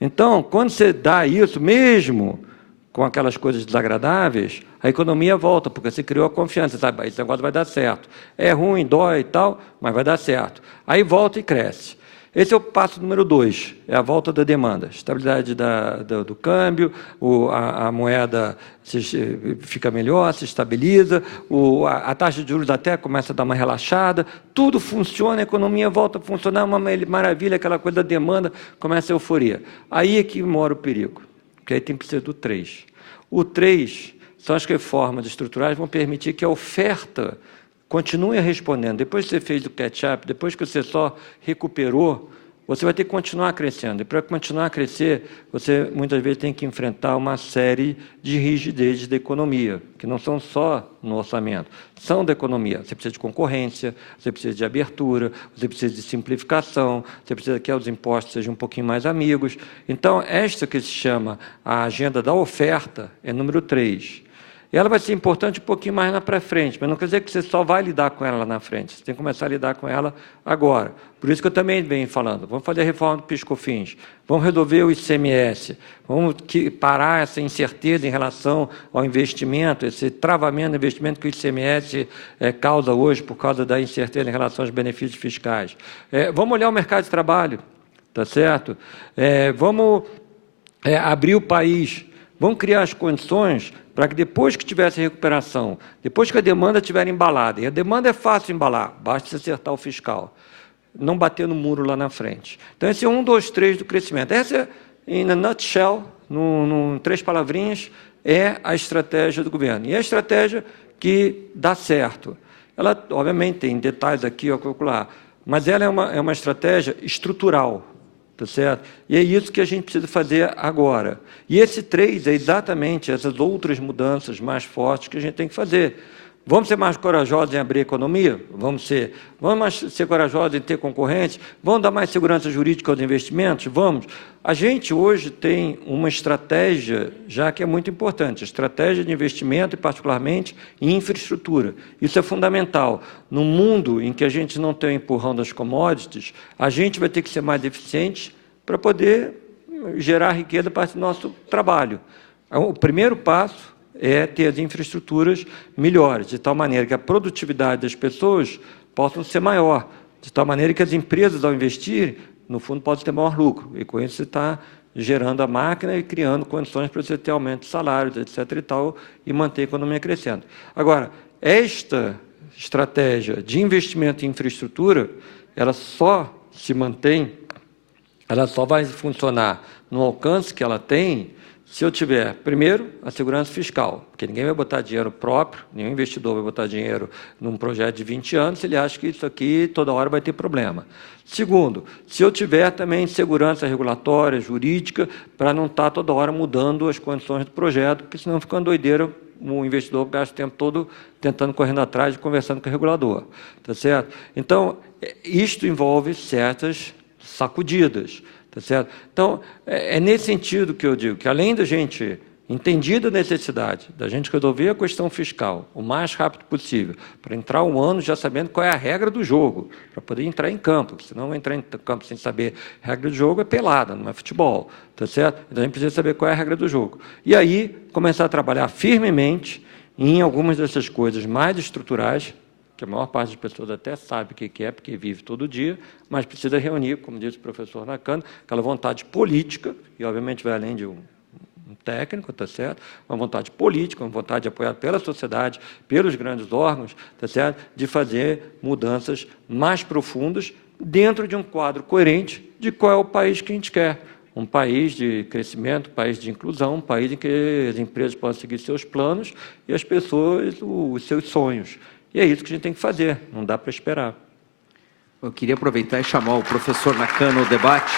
Então, quando você dá isso, mesmo com aquelas coisas desagradáveis, a economia volta, porque você criou a confiança, sabe? Esse negócio vai dar certo. É ruim, dói e tal, mas vai dar certo. Aí volta e cresce. Esse é o passo número 2, é a volta da demanda. Estabilidade do câmbio, a moeda fica melhor, se estabiliza, a taxa de juros até começa a dar uma relaxada, tudo funciona, a economia volta a funcionar, uma maravilha, aquela coisa da demanda, começa a euforia. Aí é que mora o perigo, porque aí tem que ser do 3. O 3 são as reformas estruturais que vão permitir que a oferta continue respondendo. Depois que você fez o catch-up, depois que você só recuperou, você vai ter que continuar crescendo. E para continuar a crescer, você muitas vezes tem que enfrentar uma série de rigidezes da economia, que não são só no orçamento, são da economia. Você precisa de concorrência, você precisa de abertura, você precisa de simplificação, você precisa que os impostos sejam um pouquinho mais amigos. Então, esta que se chama a agenda da oferta é número 3. E ela vai ser importante um pouquinho mais para frente, mas não quer dizer que você só vai lidar com ela lá na frente. Você tem que começar a lidar com ela agora. Por isso que eu também venho falando, vamos fazer a reforma do PIS/COFINS, vamos resolver o ICMS, vamos parar essa incerteza em relação ao investimento, esse travamento do investimento que o ICMS causa hoje por causa da incerteza em relação aos benefícios fiscais. Vamos olhar o mercado de trabalho, tá certo? Vamos abrir o país, vamos criar as condições para que depois que tivesse recuperação, depois que a demanda estiver embalada, e a demanda é fácil de embalar, basta se acertar o fiscal, não bater no muro lá na frente. Então, esse é 1, 2, 3 do crescimento. Essa, in a nutshell, em 3 palavrinhas, é a estratégia do governo. E é a estratégia que dá certo. Ela, obviamente, tem detalhes aqui a calcular, mas ela é uma estratégia estrutural. Tá certo? E é isso que a gente precisa fazer agora. E esse 3 é exatamente essas outras mudanças mais fortes que a gente tem que fazer. Vamos ser mais corajosos em abrir a economia? Vamos ser corajosos em ter concorrentes? Vamos dar mais segurança jurídica aos investimentos? Vamos. A gente hoje tem uma estratégia, já que é muito importante, a estratégia de investimento e, particularmente, em infraestrutura. Isso é fundamental. No mundo em que a gente não tem o empurrão das commodities, a gente vai ter que ser mais eficiente para poder gerar riqueza a partir do nosso trabalho. O primeiro passo é ter as infraestruturas melhores, de tal maneira que a produtividade das pessoas possa ser maior, de tal maneira que as empresas, ao investir, no fundo, possam ter maior lucro. E com isso você está gerando a máquina e criando condições para você ter aumento de salários, etc. e tal, e manter a economia crescendo. Agora, esta estratégia de investimento em infraestrutura, ela só se mantém, ela só vai funcionar no alcance que ela tem se eu tiver, primeiro, a segurança fiscal, porque ninguém vai botar dinheiro próprio, nenhum investidor vai botar dinheiro num projeto de 20 anos se ele acha que isso aqui toda hora vai ter problema. Segundo, se eu tiver também segurança regulatória, jurídica, para não estar toda hora mudando as condições do projeto, porque senão fica uma doideira, o investidor gasta o tempo todo tentando, correndo atrás e conversando com o regulador. Tá certo? Então, isto envolve certas sacudidas. Tá certo? Então, é nesse sentido que eu digo, que além da gente, entendida a necessidade da gente resolver a questão fiscal o mais rápido possível, para entrar um ano já sabendo qual é a regra do jogo, para poder entrar em campo, porque senão entrar em campo sem saber a regra do jogo é pelada, não é futebol, tá certo? Então, a gente precisa saber qual é a regra do jogo. E aí, começar a trabalhar firmemente em algumas dessas coisas mais estruturais, que a maior parte das pessoas até sabe o que é, porque vive todo dia, mas precisa reunir, como disse o professor Nakano, aquela vontade política, e obviamente vai além de um técnico, tá certo? Uma vontade política, uma vontade apoiada pela sociedade, pelos grandes órgãos, tá certo? De fazer mudanças mais profundas dentro de um quadro coerente de qual é o país que a gente quer. Um país de crescimento, um país de inclusão, um país em que as empresas possam seguir seus planos e as pessoas os seus sonhos. E é isso que a gente tem que fazer, não dá para esperar. Eu queria aproveitar e chamar o professor Nakano ao debate.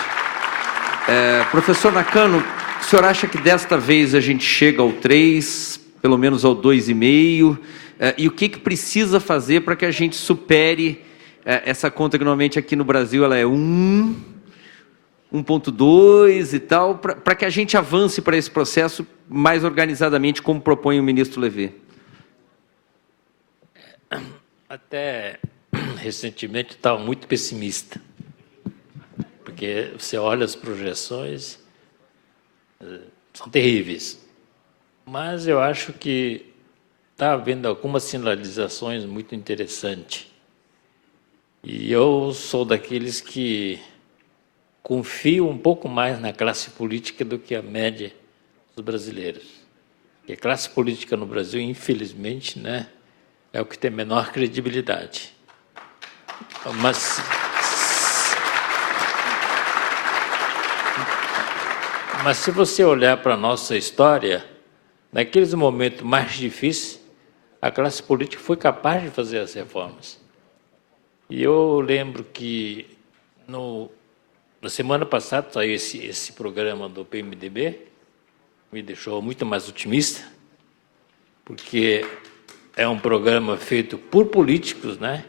Professor Nakano, o senhor acha que desta vez a gente chega ao 3, pelo menos ao 2,5? E o que precisa fazer para que a gente supere essa conta que normalmente aqui no Brasil ela é 1,2 e tal, para que a gente avance para esse processo mais organizadamente, como propõe o ministro Levi? Até recentemente estava muito pessimista, porque você olha as projeções, são terríveis. Mas eu acho que está havendo algumas sinalizações muito interessantes. E eu sou daqueles que confio um pouco mais na classe política do que a média dos brasileiros. E a classe política no Brasil, infelizmente, né, é o que tem menor credibilidade. Mas se você olhar para a nossa história, naqueles momentos mais difíceis, a classe política foi capaz de fazer as reformas. E eu lembro que na semana passada saiu esse programa do PMDB, me deixou muito mais otimista, porque é um programa feito por políticos, né?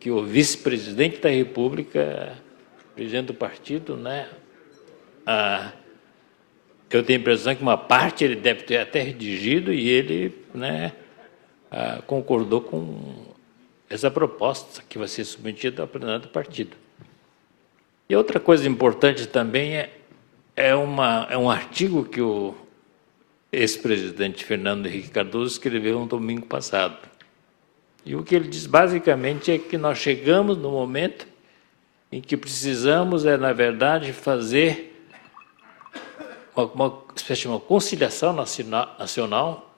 Que o vice-presidente da República, presidente do partido, né? Eu tenho a impressão que uma parte ele deve ter até redigido e ele, né, concordou com essa proposta que vai ser submetida ao plenário do partido. E outra coisa importante também é um artigo que o ex-presidente Fernando Henrique Cardoso escreveu no domingo passado. E o que ele diz basicamente é que nós chegamos no momento em que precisamos, na verdade, fazer uma espécie de uma conciliação nacional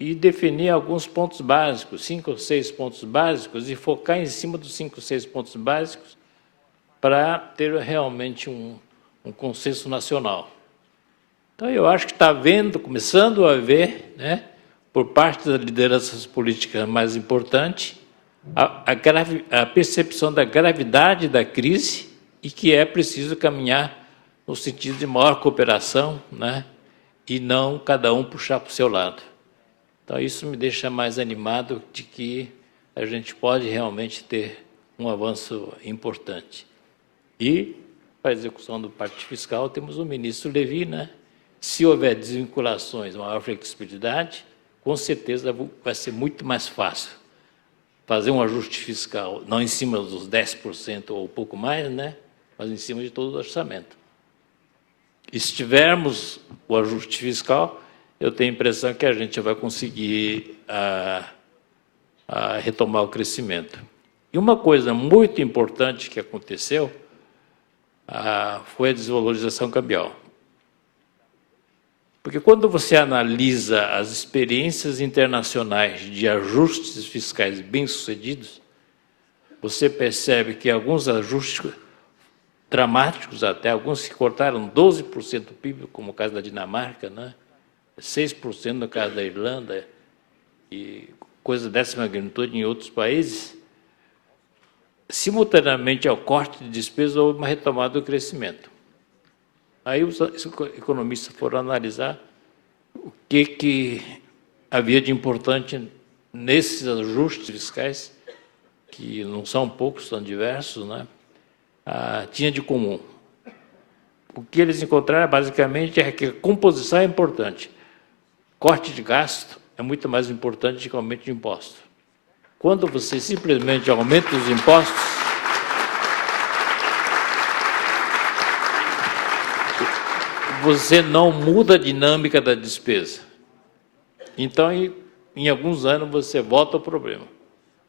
e definir alguns pontos básicos, 5 ou 6 pontos básicos, e focar em cima dos 5 ou 6 pontos básicos para ter realmente um consenso nacional. Então, eu acho que está começando a haver, né, por parte das lideranças políticas mais importantes, a percepção da gravidade da crise e que é preciso caminhar no sentido de maior cooperação, né, e não cada um puxar para o seu lado. Então, isso me deixa mais animado de que a gente pode realmente ter um avanço importante. E, para a execução do Pacto Fiscal, temos o ministro Levi, né? Se houver desvinculações, maior flexibilidade, com certeza vai ser muito mais fácil fazer um ajuste fiscal, não em cima dos 10% ou um pouco mais, né? Mas em cima de todo o orçamento. E se tivermos o ajuste fiscal, eu tenho a impressão que a gente vai conseguir retomar o crescimento. E uma coisa muito importante que aconteceu foi a desvalorização cambial. Porque quando você analisa as experiências internacionais de ajustes fiscais bem-sucedidos, você percebe que alguns ajustes dramáticos, até alguns que cortaram 12% do PIB, como o caso da Dinamarca, né? 6% no caso da Irlanda, e coisa dessa magnitude em outros países, simultaneamente ao corte de despesas, houve uma retomada do crescimento. Aí os economistas foram analisar o que havia de importante nesses ajustes fiscais, que não são poucos, são diversos, né? Tinha de comum. O que eles encontraram, basicamente, é que a composição é importante. Corte de gasto é muito mais importante que aumento de impostos. Quando você simplesmente aumenta os impostos, você não muda a dinâmica da despesa. Então, em alguns anos, você volta ao problema.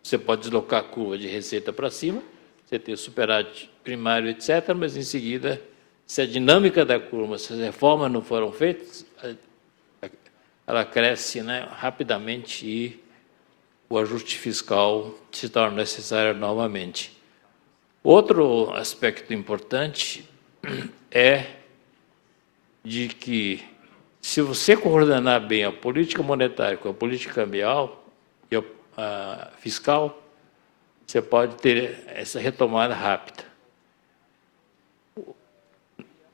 Você pode deslocar a curva de receita para cima, você ter superávit primário, etc., mas, em seguida, se a dinâmica da curva, se as reformas não foram feitas, ela cresce, né, rapidamente e o ajuste fiscal se torna necessário novamente. Outro aspecto importante é de que, se você coordenar bem a política monetária com a política cambial e a fiscal, você pode ter essa retomada rápida.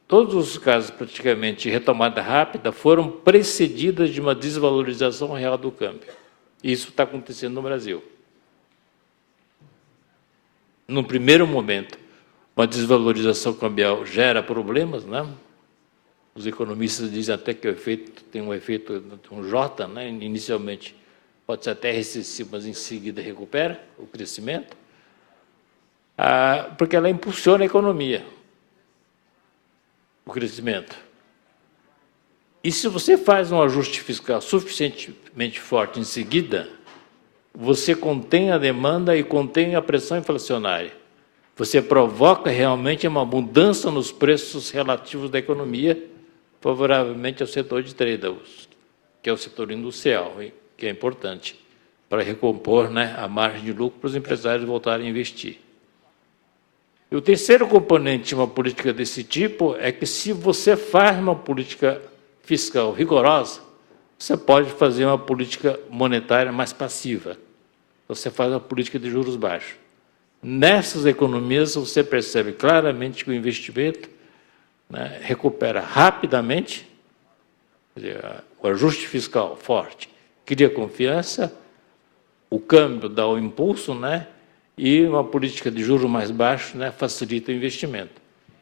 Todos os casos, praticamente, de retomada rápida foram precedidas de uma desvalorização real do câmbio. Isso está acontecendo no Brasil. num primeiro momento, uma desvalorização cambial gera problemas, né? Os economistas dizem até que o efeito tem um efeito, um J, né? Inicialmente pode ser até recessivo, mas em seguida recupera o crescimento, porque ela impulsiona a economia, o crescimento. E se você faz um ajuste fiscal suficientemente forte em seguida, você contém a demanda e contém a pressão inflacionária. Você provoca realmente uma mudança nos preços relativos da economia, favoravelmente ao setor de trade, que é o setor industrial, que é importante para recompor, né, a margem de lucro para os empresários voltarem a investir. E o terceiro componente de uma política desse tipo é que, se você faz uma política fiscal rigorosa, você pode fazer uma política monetária mais passiva. Você faz uma política de juros baixos. Nessas economias, você percebe claramente que o investimento, né, recupera rapidamente, quer dizer, o ajuste fiscal forte cria confiança, o câmbio dá o impulso, né, e uma política de juros mais baixos, né, facilita o investimento.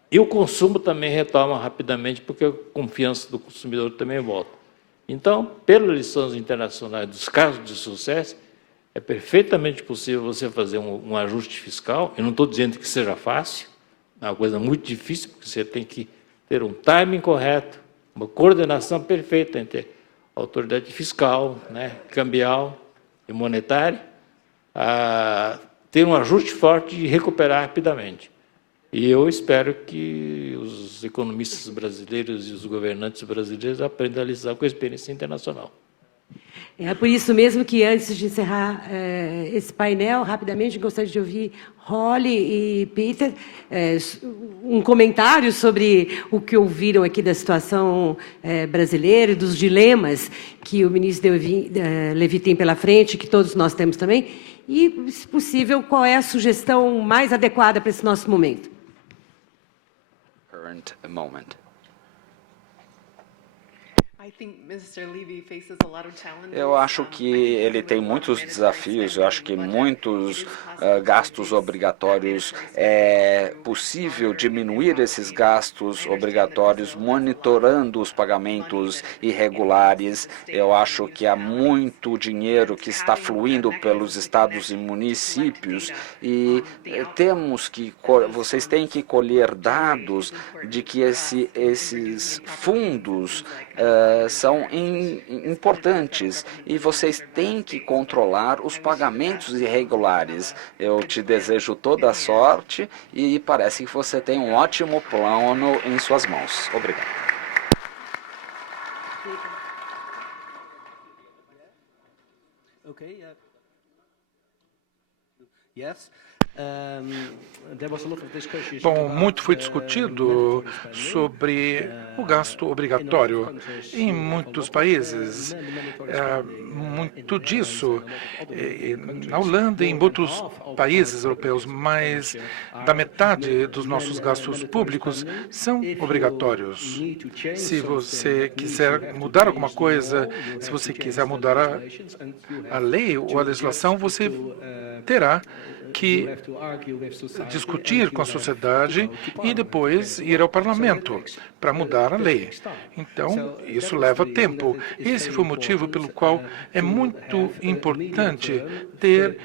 E o consumo também retoma rapidamente, porque a confiança do consumidor também volta. Então, pelas lições internacionais dos casos de sucesso, é perfeitamente possível você fazer um ajuste fiscal. Eu não estou dizendo que seja fácil, é uma coisa muito difícil, porque você tem que ter um timing correto, uma coordenação perfeita entre a autoridade fiscal, né, cambial e monetária, ter um ajuste forte e recuperar rapidamente. E eu espero que os economistas brasileiros e os governantes brasileiros aprendam a lidar com a experiência internacional. É por isso mesmo que, antes de encerrar esse painel, rapidamente gostaria de ouvir Holly e Peter um comentário sobre o que ouviram aqui da situação brasileira e dos dilemas que o ministro Levi tem pela frente, que todos nós temos também, e, se possível, qual é a sugestão mais adequada para esse nosso momento. Current moment. Eu acho que ele tem muitos desafios, eu acho que muitos gastos obrigatórios. É possível diminuir esses gastos obrigatórios monitorando os pagamentos irregulares. Eu acho que há muito dinheiro que está fluindo pelos estados e municípios e vocês têm que colher dados de que esses fundos são importantes e vocês têm que controlar os pagamentos irregulares. Eu te desejo toda a sorte e parece que você tem um ótimo plano em suas mãos. Obrigado. Okay. Yes. Bom, muito foi discutido sobre o gasto obrigatório em muitos países. Muito disso, na Holanda e em outros países europeus, mais da metade dos nossos gastos públicos são obrigatórios. Se você quiser mudar alguma coisa, se você quiser mudar a lei ou a legislação, você terá que discutir com a sociedade e depois ir ao parlamento para mudar a lei. Então, isso leva tempo. Esse foi o motivo pelo qual é muito importante ter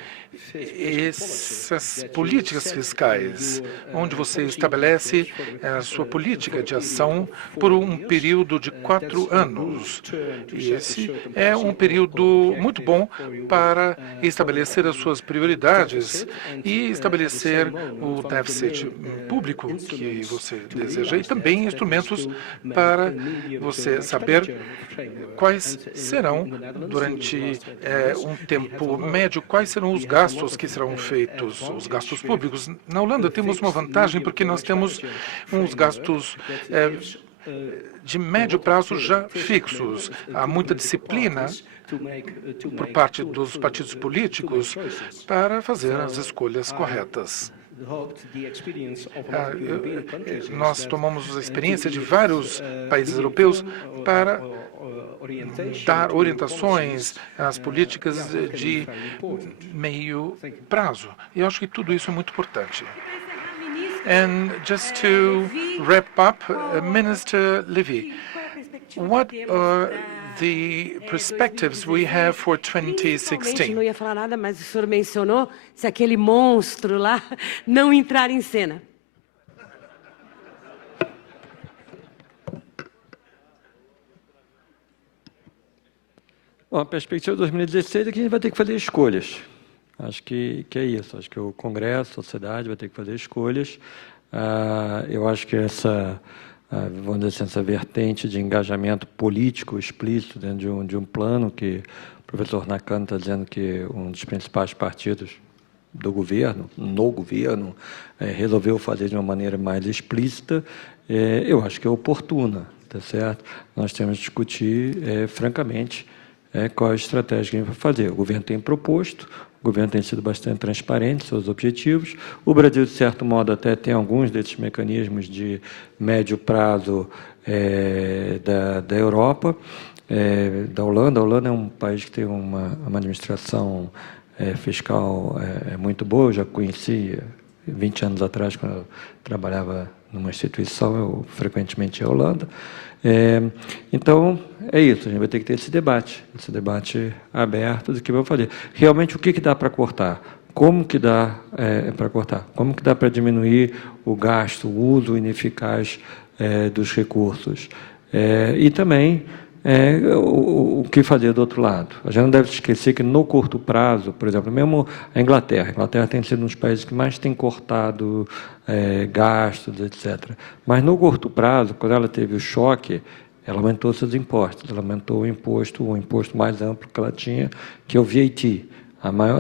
essas políticas fiscais, onde você estabelece a sua política de ação por um período de 4 anos. E esse é um período muito bom para estabelecer as suas prioridades e estabelecer o déficit público que você deseja e também instrumentos para você saber quais serão, durante um tempo médio, quais serão os gastos que serão feitos, os gastos públicos. Na Holanda temos uma vantagem porque nós temos uns gastos de médio prazo já fixos. Há muita disciplina por parte dos partidos políticos para fazer as escolhas corretas. Nós tomamos a experiência de vários países europeus para dar orientações às políticas de meio prazo. E eu acho que tudo isso é muito importante. And just to wrap up, Minister Levy, what are the perspectives we have for Não 2016? ia falar nada, mas o senhor mencionou se aquele monstro lá não entrar em cena. Bom, a perspectiva de 2016 é que a gente vai ter que fazer escolhas. Acho que é isso. Acho que o Congresso, a sociedade vai ter que fazer escolhas. Eu acho que vamos dizer assim, essa vertente de engajamento político explícito dentro de um plano que o professor Nakano está dizendo que um dos principais partidos do governo, no governo, resolveu fazer de uma maneira mais explícita, eu acho que é oportuna, tá certo? Nós temos que discutir, francamente, qual a estratégia que a gente vai fazer. O governo tem proposto, o governo tem sido bastante transparente em seus objetivos. O Brasil, de certo modo, até tem alguns desses mecanismos de médio prazo da Europa, da Holanda. A Holanda é um país que tem uma administração fiscal muito boa. Eu já conheci 20 anos atrás, quando eu trabalhava numa instituição, eu frequentemente ia à Holanda. Então, é isso, a gente vai ter que ter esse debate aberto do que vamos fazer. Realmente, o que dá para cortar? Como que dá para cortar? Como que dá para diminuir o gasto, o uso ineficaz dos recursos? E também o que fazer do outro lado. A gente não deve esquecer que no curto prazo, por exemplo, mesmo a Inglaterra tem sido um dos países que mais tem cortado gastos, etc. Mas no curto prazo, quando ela teve o choque, ela aumentou seus impostos, ela aumentou o imposto mais amplo que ela tinha, que é o VAT.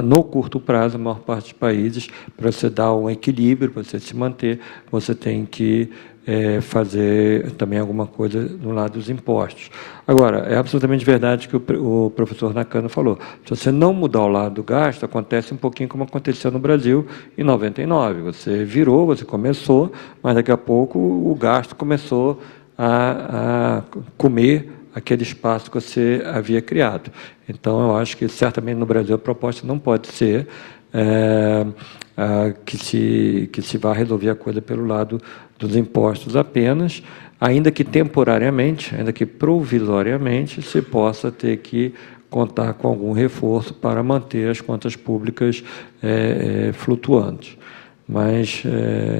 No curto prazo, a maior parte dos países, para você dar um equilíbrio, para você se manter, você tem que fazer também alguma coisa no lado dos impostos. Agora, é absolutamente verdade que o professor Nakano falou. Se você não mudar o lado do gasto, acontece um pouquinho como aconteceu no Brasil em 99. Você virou, você começou, mas daqui a pouco o gasto começou a comer aquele espaço que você havia criado. Então, eu acho que certamente no Brasil a proposta não pode ser que se vá resolver a coisa pelo lado dos impostos apenas, ainda que temporariamente, ainda que provisoriamente, se possa ter que contar com algum reforço para manter as contas públicas flutuantes. Mas,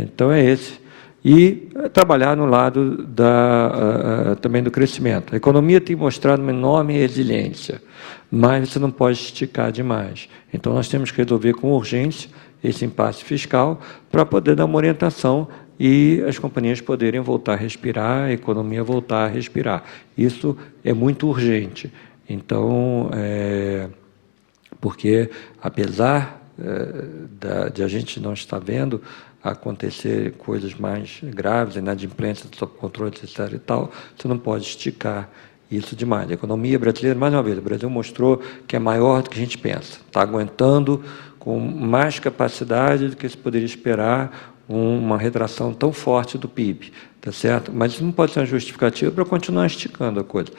então, é esse. E trabalhar no lado também do crescimento. A economia tem mostrado uma enorme resiliência, mas você não pode esticar demais. Então, nós temos que resolver com urgência esse impasse fiscal para poder dar uma orientação e as companhias poderem voltar a respirar, a economia voltar a respirar. Isso é muito urgente. Então, porque, apesar de a gente não estar vendo acontecer coisas mais graves, inadimplência sob controle, etc. e tal, você não pode esticar isso demais. A economia brasileira, mais uma vez, o Brasil mostrou que é maior do que a gente pensa. Está aguentando com mais capacidade do que se poderia esperar uma retração tão forte do PIB, tá certo? Mas isso não pode ser uma justificativa para continuar esticando a coisa.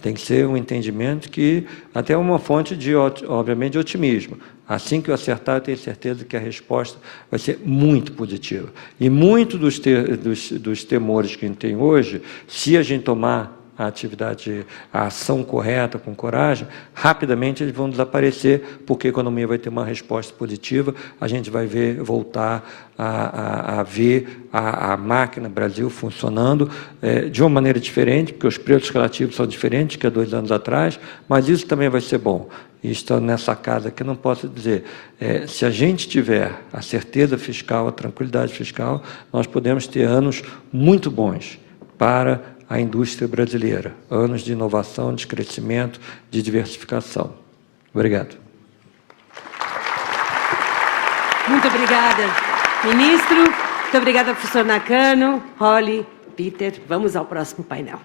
Tem que ser um entendimento que até é uma fonte de, obviamente, de otimismo. Assim que eu acertar, eu tenho certeza que a resposta vai ser muito positiva. E muito dos temores que a gente tem hoje, se a gente tomar a ação correta, com coragem, rapidamente eles vão desaparecer, porque a economia vai ter uma resposta positiva, a gente vai voltar a ver a máquina Brasil funcionando de uma maneira diferente, porque os preços relativos são diferentes que há 2 anos atrás, mas isso também vai ser bom. E estando nessa casa aqui, não posso dizer, se a gente tiver a certeza fiscal, a tranquilidade fiscal, nós podemos ter anos muito bons para a indústria brasileira, anos de inovação, de crescimento, de diversificação. Obrigado. Muito obrigada, ministro. Muito obrigada, professor Nakano, Holly, Peter. Vamos ao próximo painel.